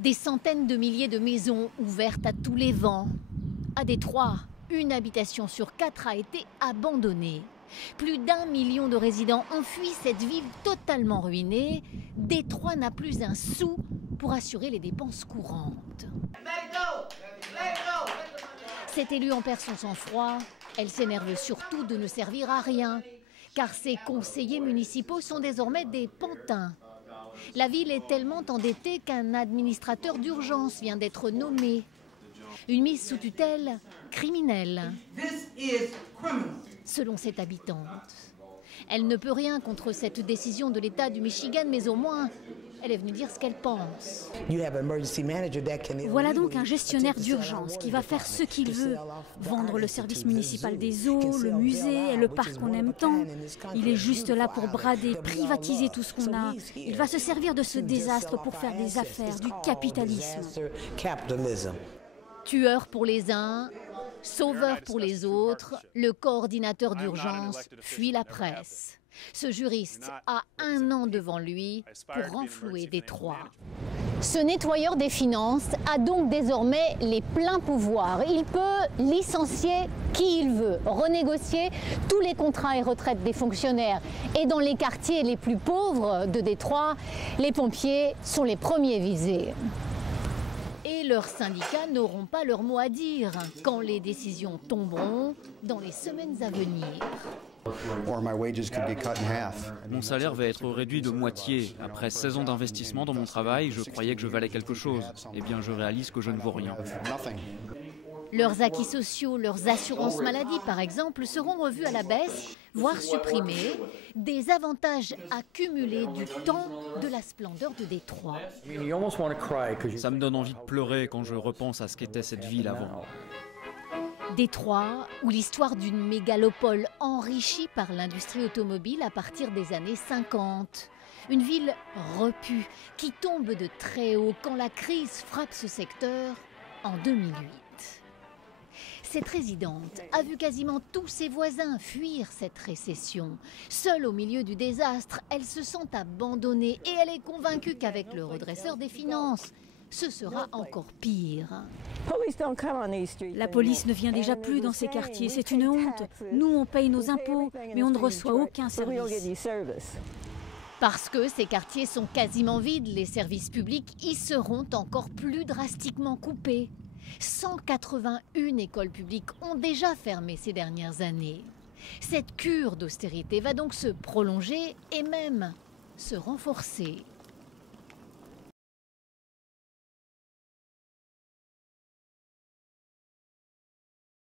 Des centaines de milliers de maisons ouvertes à tous les vents. À Détroit, une habitation sur 4 a été abandonnée. Plus d'1 million de résidents ont fui cette ville totalement ruinée. Détroit n'a plus un sou pour assurer les dépenses courantes. Cette élue en perd son sang-froid. Elle s'énerve surtout de ne servir à rien, car ses conseillers municipaux sont désormais des pantins. La ville est tellement endettée qu'un administrateur d'urgence vient d'être nommé. Une mise sous tutelle criminelle, selon cette habitante. Elle ne peut rien contre cette décision de l'État du Michigan, mais au moins, elle est venue dire ce qu'elle pense. Voilà donc un gestionnaire d'urgence qui va faire ce qu'il veut. Vendre le service municipal des eaux, le musée et le parc qu'on aime tant. Il est juste là pour brader, privatiser tout ce qu'on a. Il va se servir de ce désastre pour faire des affaires, du capitalisme. Tueur pour les uns, sauveur pour les autres, le coordinateur d'urgence fuit la presse. Ce juriste a 1 an devant lui pour renflouer Détroit. Ce nettoyeur des finances a donc désormais les pleins pouvoirs. Il peut licencier qui il veut, renégocier tous les contrats et retraites des fonctionnaires. Et dans les quartiers les plus pauvres de Détroit, les pompiers sont les premiers visés. Et leurs syndicats n'auront pas leur mot à dire quand les décisions tomberont dans les semaines à venir. Mon salaire va être réduit de moitié. Après 16 ans d'investissement dans mon travail, je croyais que je valais quelque chose. Eh bien, je réalise que je ne vaux rien. Leurs acquis sociaux, leurs assurances maladie, par exemple, seront revus à la baisse, voire supprimés. Des avantages accumulés du temps de la splendeur de Détroit. Ça me donne envie de pleurer quand je repense à ce qu'était cette ville avant. Détroit, où l'histoire d'une mégalopole enrichie par l'industrie automobile à partir des années 50. Une ville repue qui tombe de très haut quand la crise frappe ce secteur en 2008. Cette résidente a vu quasiment tous ses voisins fuir cette récession. Seule au milieu du désastre, elle se sent abandonnée et elle est convaincue qu'avec le redresseur des finances, ce sera encore pire. La police ne vient déjà plus dans ces quartiers, c'est une honte. Nous, on paye nos impôts, mais on ne reçoit aucun service. Parce que ces quartiers sont quasiment vides, les services publics y seront encore plus drastiquement coupés. 181 écoles publiques ont déjà fermé ces dernières années. Cette cure d'austérité va donc se prolonger et même se renforcer.